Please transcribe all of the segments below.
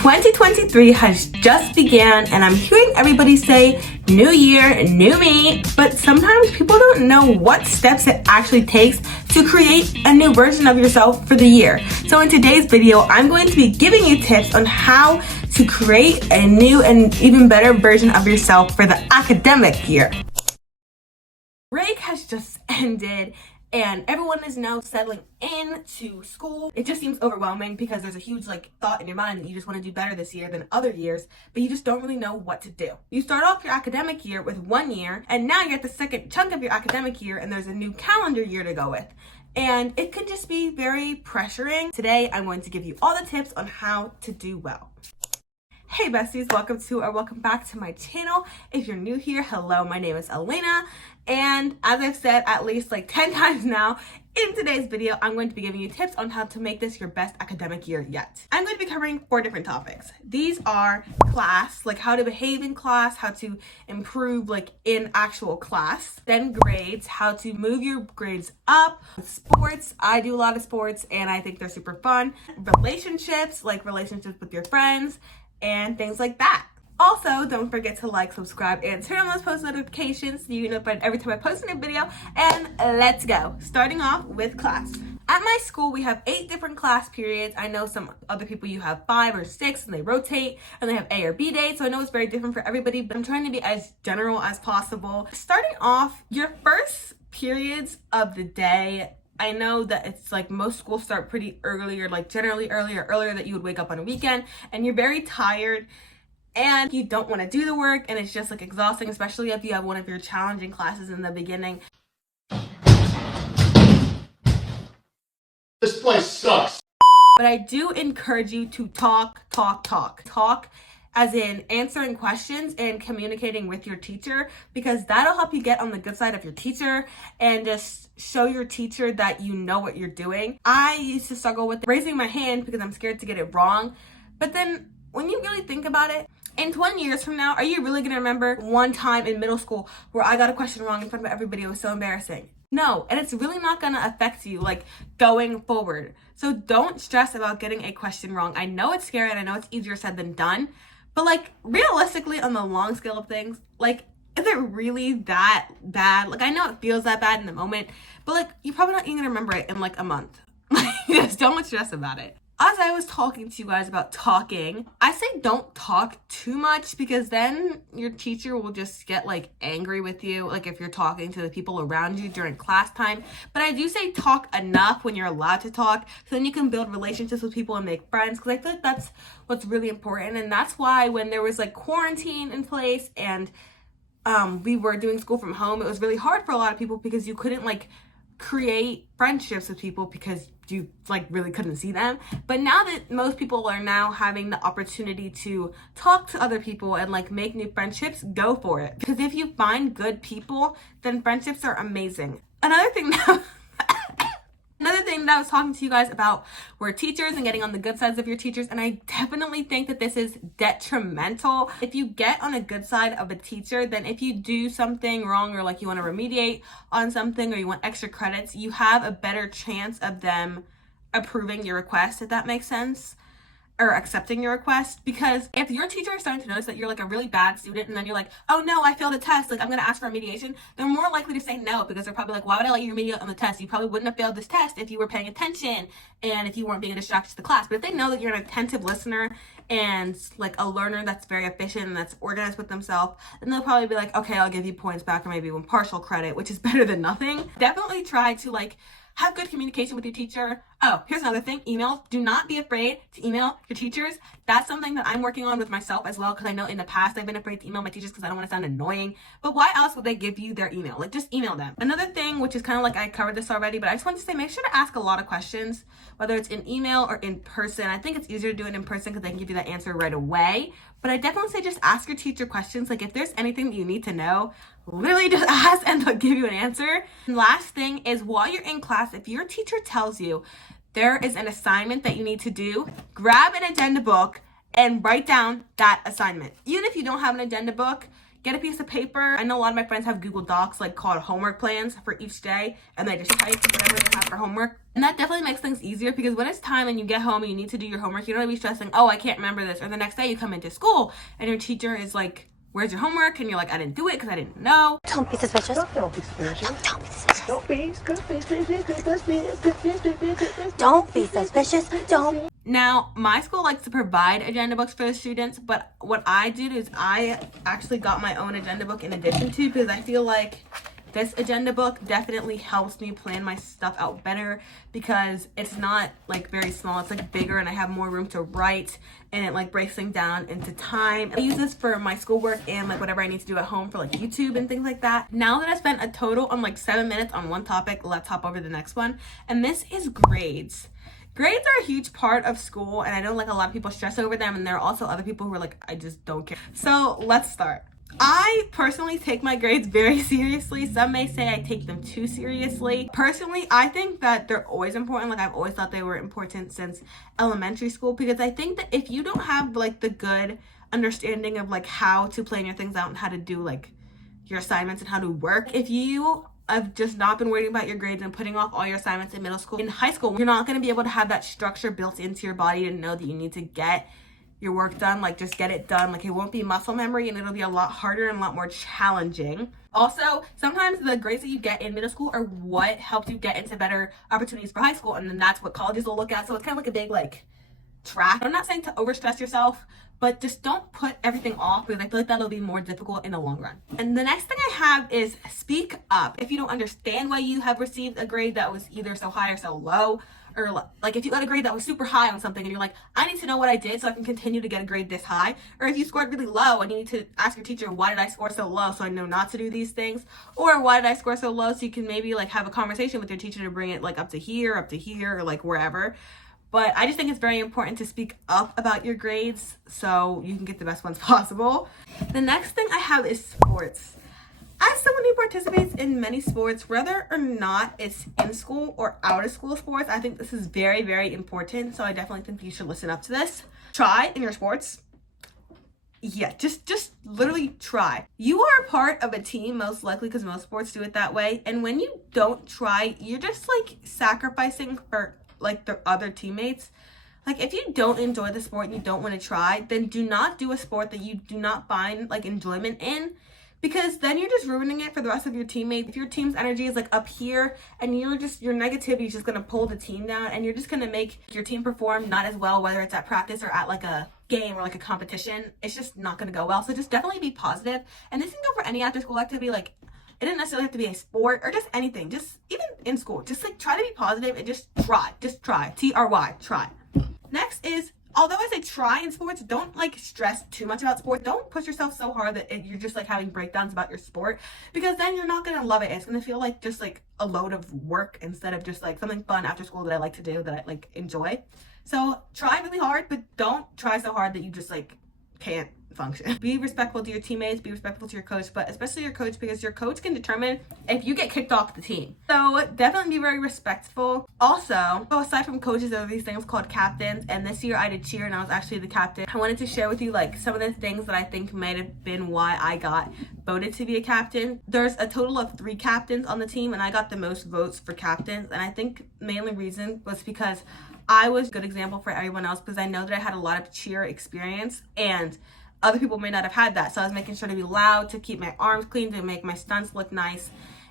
2023 has just began and I'm hearing everybody say new year, new me, but sometimes people don't know what steps it actually takes to create a new version of yourself for the year. So in today's video, I'm going to be giving you tips on how to create a new and even better version of yourself for the academic year. Break has just ended and everyone is now settling into school. It just seems overwhelming because there's a huge thought in your mind that you just want to do better this year than other years, but you just don't really know what to do. You start off your academic year with 1 year, and now you're at the second chunk of your academic year and there's a new calendar year to go with. And it can just be very pressuring. Today, I'm going to give you all the tips on how to do well. Hey besties, welcome back to my channel. If you're new here, hello, my name is Aleyna. And as I've said at least 10 times now, in today's video, I'm going to be giving you tips on how to make this your best academic year yet. I'm going to be covering 4 different topics. These are class, how to behave in class, how to improve in actual class. Then grades, how to move your grades up. Sports, I do a lot of sports and I think they're super fun. Relationships, relationships with your friends and things like that. Also, don't forget to subscribe, and turn on those post notifications so you get notified every time I post a new video. And let's go. Starting off with class. At my school, we have 8 different class periods. I know some other people, you have 5 or 6 and they rotate and they have A or B days. So I know it's very different for everybody, but I'm trying to be as general as possible. Starting off, your first periods of the day, I know that it's most schools start pretty early, or generally earlier that you would wake up on a weekend and you're very tired and you don't want to do the work and it's just exhausting, especially if you have one of your challenging classes in the beginning. This place sucks. But I do encourage you to talk as in answering questions and communicating with your teacher, because that'll help you get on the good side of your teacher and just show your teacher that you know what you're doing. I used to struggle with raising my hand because I'm scared to get it wrong. But then when you really think about it, in 20 years from now, are you really going to remember one time in middle school where I got a question wrong in front of everybody? It was so embarrassing. No, and it's really not going to affect you going forward. So don't stress about getting a question wrong. I know it's scary and I know it's easier said than done, but realistically on the long scale of things, is it really that bad? I know it feels that bad in the moment, but you're probably not even going to remember it in a month. Just don't stress about it. As I was talking to you guys about talking, I say don't talk too much because then your teacher will just get angry with you, if you're talking to the people around you during class time. But I do say talk enough when you're allowed to talk, so then you can build relationships with people and make friends, because I feel that's what's really important. And that's why when there was quarantine in place and we were doing school from home, it was really hard for a lot of people because you couldn't create friendships with people because you really couldn't see them. But now that most people are now having the opportunity to talk to other people and make new friendships, go for it, because if you find good people, then friendships are amazing. Another thing that I was talking to you guys about were teachers and getting on the good sides of your teachers, and I definitely think that this is detrimental. If you get on a good side of a teacher, then if you do something wrong or you want to remediate on something or you want extra credits, you have a better chance of them approving your request, if that makes sense, or accepting your request. Because if your teacher is starting to notice that you're a really bad student and then you're oh no, I failed a test, I'm gonna ask for remediation, they're more likely to say no, because they're probably why would I let you remediate on the test? You probably wouldn't have failed this test if you were paying attention and if you weren't being a distraction to the class. But if they know that you're an attentive listener and a learner that's very efficient and that's organized with themselves, then they'll probably be okay, I'll give you points back, or maybe 1 partial credit, which is better than nothing. Definitely try to have good communication with your teacher. Oh, here's another thing, emails. Do not be afraid to email your teachers. That's something that I'm working on with myself as well, because I know in the past I've been afraid to email my teachers because I don't want to sound annoying. But why else would they give you their email? Just email them. Another thing, which is kind of I covered this already, but I just want to say make sure to ask a lot of questions, whether it's in email or in person. I think it's easier to do it in person because they can give you that answer right away. But I definitely say just ask your teacher questions. If there's anything that you need to know, literally just ask and they'll give you an answer. And last thing is, while you're in class, if your teacher tells you there is an assignment that you need to do, grab an agenda book and write down that assignment. Even if you don't have an agenda book, get a piece of paper. I know a lot of my friends have Google Docs like called homework plans for each day, and they just type whatever they have for homework. And that definitely makes things easier, because when it's time and you get home and you need to do your homework, you don't want to be stressing, oh, I can't remember this. Or the next day you come into school and your teacher is like, where's your homework? And you're like, I didn't do it because I didn't know. Don't be suspicious. Don't be suspicious. Don't be suspicious. Don't be suspicious. Don't be suspicious. Don't. Now, my school likes to provide agenda books for the students, but what I did is I actually got my own agenda book in addition to, because I feel like this agenda book definitely helps me plan my stuff out better, because it's not like very small, it's like bigger and I have more room to write, and it like breaks things down into time. I use this for my schoolwork and like whatever I need to do at home for like YouTube and things like that. Now that I spent a total on like 7 minutes on one topic, let's hop over to the next one. And this is grades. Grades are a huge part of school, and I know like a lot of people stress over them, and there are also other people who are like, I just don't care. So let's start. I personally take my grades very seriously. Some may say I take them too seriously. Personally, I think that they're always important. Like, I've always thought they were important since elementary school, because I think that if you don't have like the good understanding of like how to plan your things out and how to do like your assignments and how to work, if you have just not been worrying about your grades and putting off all your assignments in middle school, in high school, you're not going to be able to have that structure built into your body to know that you need to get your work done. Like, just get it done. Like, it won't be muscle memory, and it'll be a lot harder and a lot more challenging. Also, sometimes the grades that you get in middle school are what helps you get into better opportunities for high school, and then that's what colleges will look at. So it's kind of like a big like track. I'm not saying to overstress yourself, but just don't put everything off, because I feel like that'll be more difficult in the long run. And the next thing I have is speak up. If you don't understand why you have received a grade that was either so high or so low, or like if you got a grade that was super high on something and you're like, I need to know what I did so I can continue to get a grade this high. Or if you scored really low and you need to ask your teacher, why did I score so low, so I know not to do these things? Or why did I score so low, so you can maybe like have a conversation with your teacher to bring it like up to here, or like wherever. But I just think it's very important to speak up about your grades so you can get the best ones possible. The next thing I have is sports. As someone who participates in many sports, whether or not it's in school or out of school sports, I think this is very, very important. So I definitely think you should listen up to this. Try in your sports. Yeah, just literally try. You are a part of a team, most likely, because most sports do it that way. And when you don't try, you're just like sacrificing for like the other teammates. Like, if you don't enjoy the sport and you don't want to try, then do not do a sport that you do not find like enjoyment in, because then you're just ruining it for the rest of your teammates. If your team's energy is like up here and your negativity is just going to pull the team down, and you're just going to make your team perform not as well, whether it's at practice or at like a game or like a competition, it's just not going to go well. So just definitely be positive. And this can go for any after school activity. Like, it doesn't necessarily have to be a sport or just anything. Just even in school, just like try to be positive and just try. Just try. T-R-Y, try. Next is, although I say try in sports, don't like stress too much about sport. Don't push yourself so hard that you're just like having breakdowns about your sport, because then you're not gonna love it. It's gonna feel like just like a load of work instead of just like something fun after school that I like to do, that I like enjoy. So try really hard, but don't try so hard that you just like can't function. Be respectful to your teammates, be respectful to your coach, but especially your coach, because your coach can determine if you get kicked off the team. So definitely be very respectful. Also, aside from coaches, there are these things called captains, and this year I did cheer and I was actually the captain. I wanted to share with you like some of the things that I think might have been why I got voted to be a captain. There's a total of 3 captains on the team, and I got the most votes for captains, and I think mainly reason was because I was a good example for everyone else, because I know that I had a lot of cheer experience and other people may not have had that. So I was making sure to be loud, to keep my arms clean, to make my stunts look nice,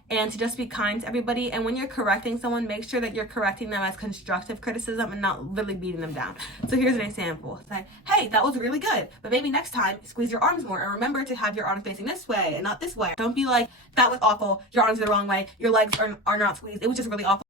and to just be kind to everybody. And when you're correcting someone, make sure that you're correcting them as constructive criticism and not literally beating them down. So here's an example. Say, hey, that was really good, but maybe next time squeeze your arms more, and remember to have your arms facing this way and not this way. Don't be like, that was awful, your arms are the wrong way, your legs are not squeezed, it was just really awful.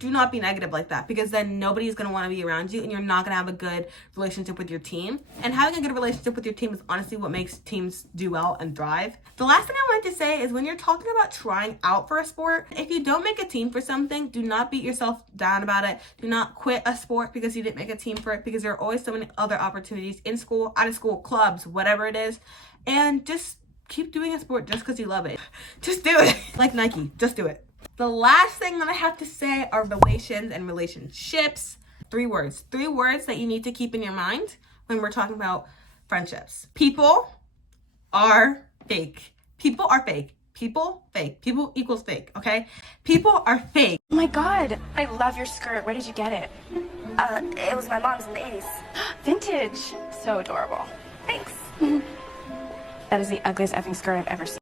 Do not be negative like that, because then nobody's going to want to be around you, and you're not going to have a good relationship with your team. And having a good relationship with your team is honestly what makes teams do well and thrive. The last thing I wanted to say is, when you're talking about trying out for a sport, if you don't make a team for something, do not beat yourself down about it. Do not quit a sport because you didn't make a team for it, because there are always so many other opportunities in school, out of school, clubs, whatever it is. And just keep doing a sport just because you love it. Just do it. Like Nike, just do it. The last thing that I have to say are relations and relationships. 3 words. 3 words that you need to keep in your mind when we're talking about friendships. People are fake. People are fake. People, fake. People equals fake, okay? People are fake. Oh my god, I love your skirt. Where did you get it? It was my mom's in the 80s. Vintage. So adorable. Thanks. That is the ugliest effing skirt I've ever seen.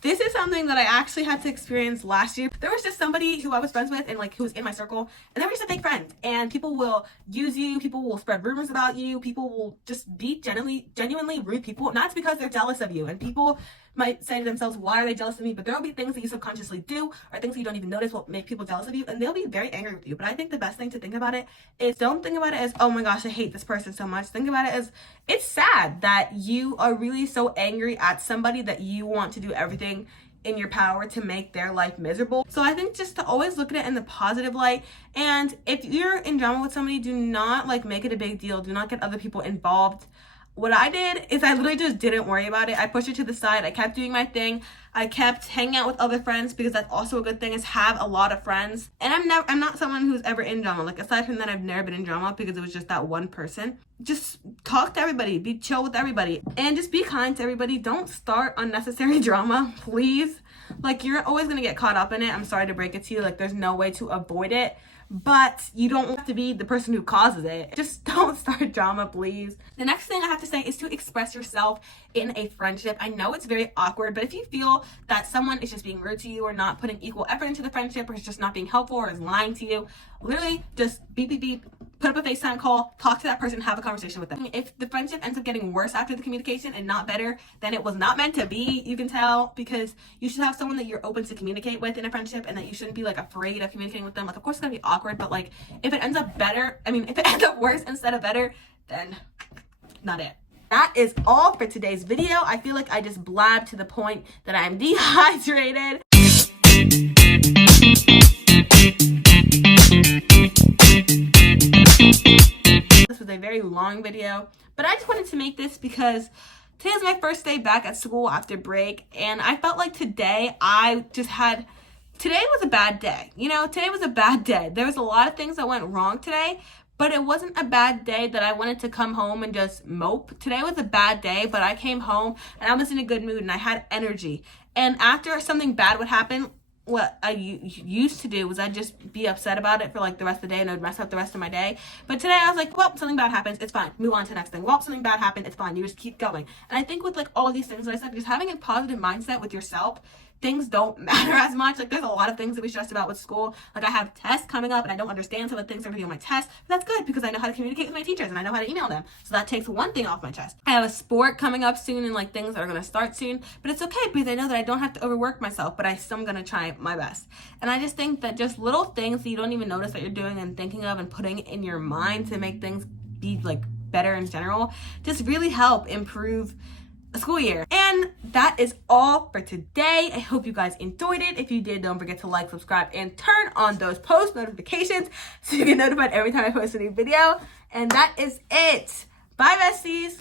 This is something that I actually had to experience last year. There was just somebody who I was friends with and like who was in my circle, and they were just a fake friend. And people will use you, people will spread rumors about you, people will just be genuinely rude people. Not because they're jealous of you. And people might say to themselves, why are they jealous of me? But there will be things that you subconsciously do or things that you don't even notice will make people jealous of you, and they'll be very angry with you. But I think the best thing to think about it is, don't think about it as, oh my gosh, I hate this person so much. Think about it as, it's sad that you are really so angry at somebody that you want to do everything in your power to make their life miserable. So I think just to always look at it in the positive light. And if you're in drama with somebody, do not like make it a big deal. Do not get other people involved. What I did is I literally just didn't worry about it. I pushed it to the side. I kept doing my thing. I kept hanging out with other friends, because that's also a good thing, is have a lot of friends. And I'm not someone who's ever in drama. Like, aside from that, I've never been in drama because it was just that one person. Just talk to everybody, be chill with everybody, and just be kind to everybody. Don't start unnecessary drama, please. Like, you're always gonna get caught up in it. I'm sorry to break it to you. Like, there's no way to avoid it. But you don't have to be the person who causes it. Just don't start drama, please. The next thing I have to say is to express yourself in a friendship. I know it's very awkward, but if you feel that someone is just being rude to you or not putting equal effort into the friendship or is just not being helpful or is lying to you, literally just beep, beep, beep, put up a FaceTime call, talk to that person, have a conversation with them. If the friendship ends up getting worse after the communication and not better, then it was not meant to be. You can tell, because you should have someone that you're open to communicate with in a friendship, and that you shouldn't be like afraid of communicating with them. Like, of course it's gonna be awkward, but like if it ends up if it ends up worse instead of better, then not it. That is all for today's video. I feel like I just blabbed to the point that I'm dehydrated. This was a very long video, but I just wanted to make this because today is my first day back at school after break, and I felt like today was a bad day. You know, today was a bad day. There was a lot of things that went wrong today, but it wasn't a bad day that I wanted to come home and just mope. Today was a bad day, but I came home and I was in a good mood and I had energy. And after something bad would happen, what I used to do was I'd just be upset about it for like the rest of the day, and it would mess up the rest of my day. But today I was like, well, something bad happens, it's fine. Move on to the next thing. Well, something bad happened, it's fine. You just keep going. And I think with like all of these things that I said, just having a positive mindset with yourself, things don't matter as much. Like, there's a lot of things to be stressed about with school. Like, I have tests coming up and I don't understand some of the things that are going to be on my test. But that's good because I know how to communicate with my teachers and I know how to email them. So that takes one thing off my chest. I have a sport coming up soon and like things that are going to start soon. But it's okay because I know that I don't have to overwork myself, but I still am going to try my best. And I just think that just little things that you don't even notice that you're doing and thinking of and putting in your mind to make things be like better in general just really help improve a school year. And that is all for today. I hope you guys enjoyed it. If you did, don't forget to like, subscribe, and turn on those post notifications so you get notified every time I post a new video. And that is it. Bye, besties.